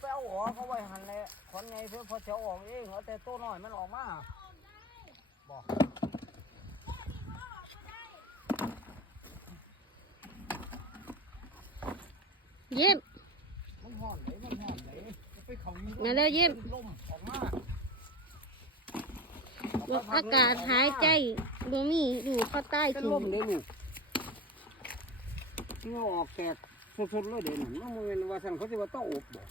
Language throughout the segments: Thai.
ไปเอาออกเขาไว้หันแหละขอนไงเพื่อพอจะเอาออกเองเอาแต่ตัวน้อยมันออกมาบอกยิ้มมันห่อนไหนมันห่อนไหนไปเขาอยู่มาเร็วยิ้มลมออกมาบอกอากาศหายใจบ่มีอยู่เข้าใต้เป็นถึงลมเลยลูกที่ว่าออกแตกสดๆเลยเดี๋ยวนั้นมันบ่แมันว่าสันเขาจะว่าต้องอบบอก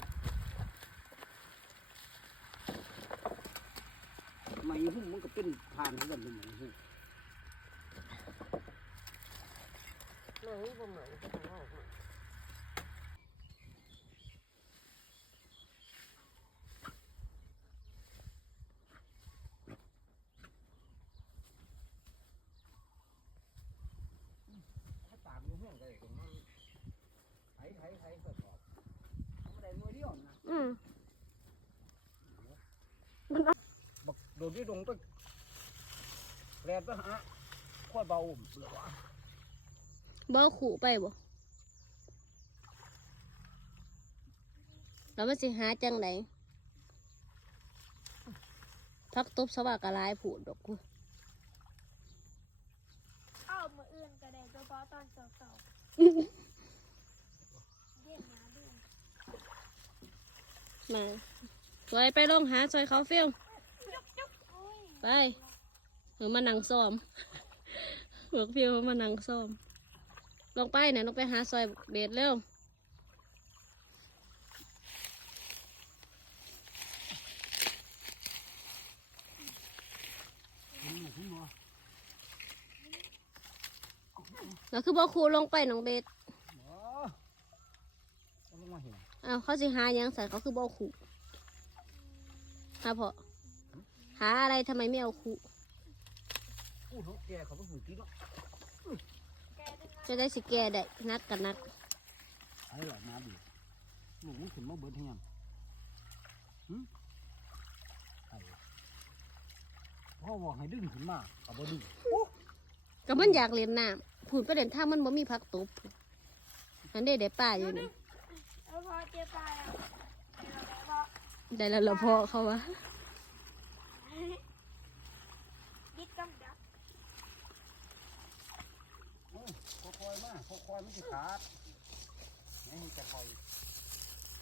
ไม่หุ่มมันก็เป็นทานเหมือนกันเลยมันหุ่มเลยบ่เหมือนกันถ้าตามอยู่เพื่อนก็เลยตรงนั้นไถไถไถเกิดออกไม่ได้หน่วยเดียวนะอืม บัก โดดที่ตรงไปแลนไปหาค่อยเบาเหลือวะบ่ขู่ไปบ่แล้วมันสิหาจังไดพักตบสว่ากะลายผูดดอกกูเอามืออื่นก็ได้เฉพาะตอนเสาๆเย็นนะดูมาซอยไปลงหาซอยเขาเฟี้ยวโอ้ย ไปเออมานั่งซ้อมเบิกเฟี้ยวมานั่งซ้อม ลงไปเนี่ยลงไปหาซอยเบ็ดเร็วแล้วคือบ่ครูลงไปน้องเบ็ดอ๋อเอาลงมาเห็นอ้าวเขาสิหาหยังใส่เขาคือบ่ขู่หาเพาะ หาอะไรทำไมไม่เอาขู่พูดเขาแก่เขาไปผูกที่เนาะแกดึงมาจะได้สิแก้ได้นักกันนักไอ้หลับน้ำดิลูกมันขึ้นมาเบิดเฮียงหึไอ้พ่อบอกให้ดึงขึ้นมาเอาบ่ดึงก็มันอยากเรียนน้ำผูนประเด็นถ้ามันบ่มีพักตบอันเด้ได้ป้าอยู่นี่แล้วพอเจ็บตายอะเดี๋ยวเราได้เพราะได้แล้วละพอเขาวะ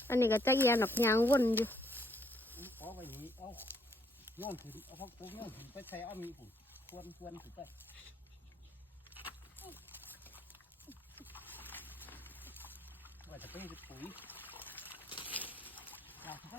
อันนี้ก็จะแยีนหนอกยางวนอยู่ขอไว้นี้เอาโยนถึงนเอาพักปุ๊บโยนถึงไปใช้เอามีผุนควรควรถึงไปว่าจะไปปุ๋ยไป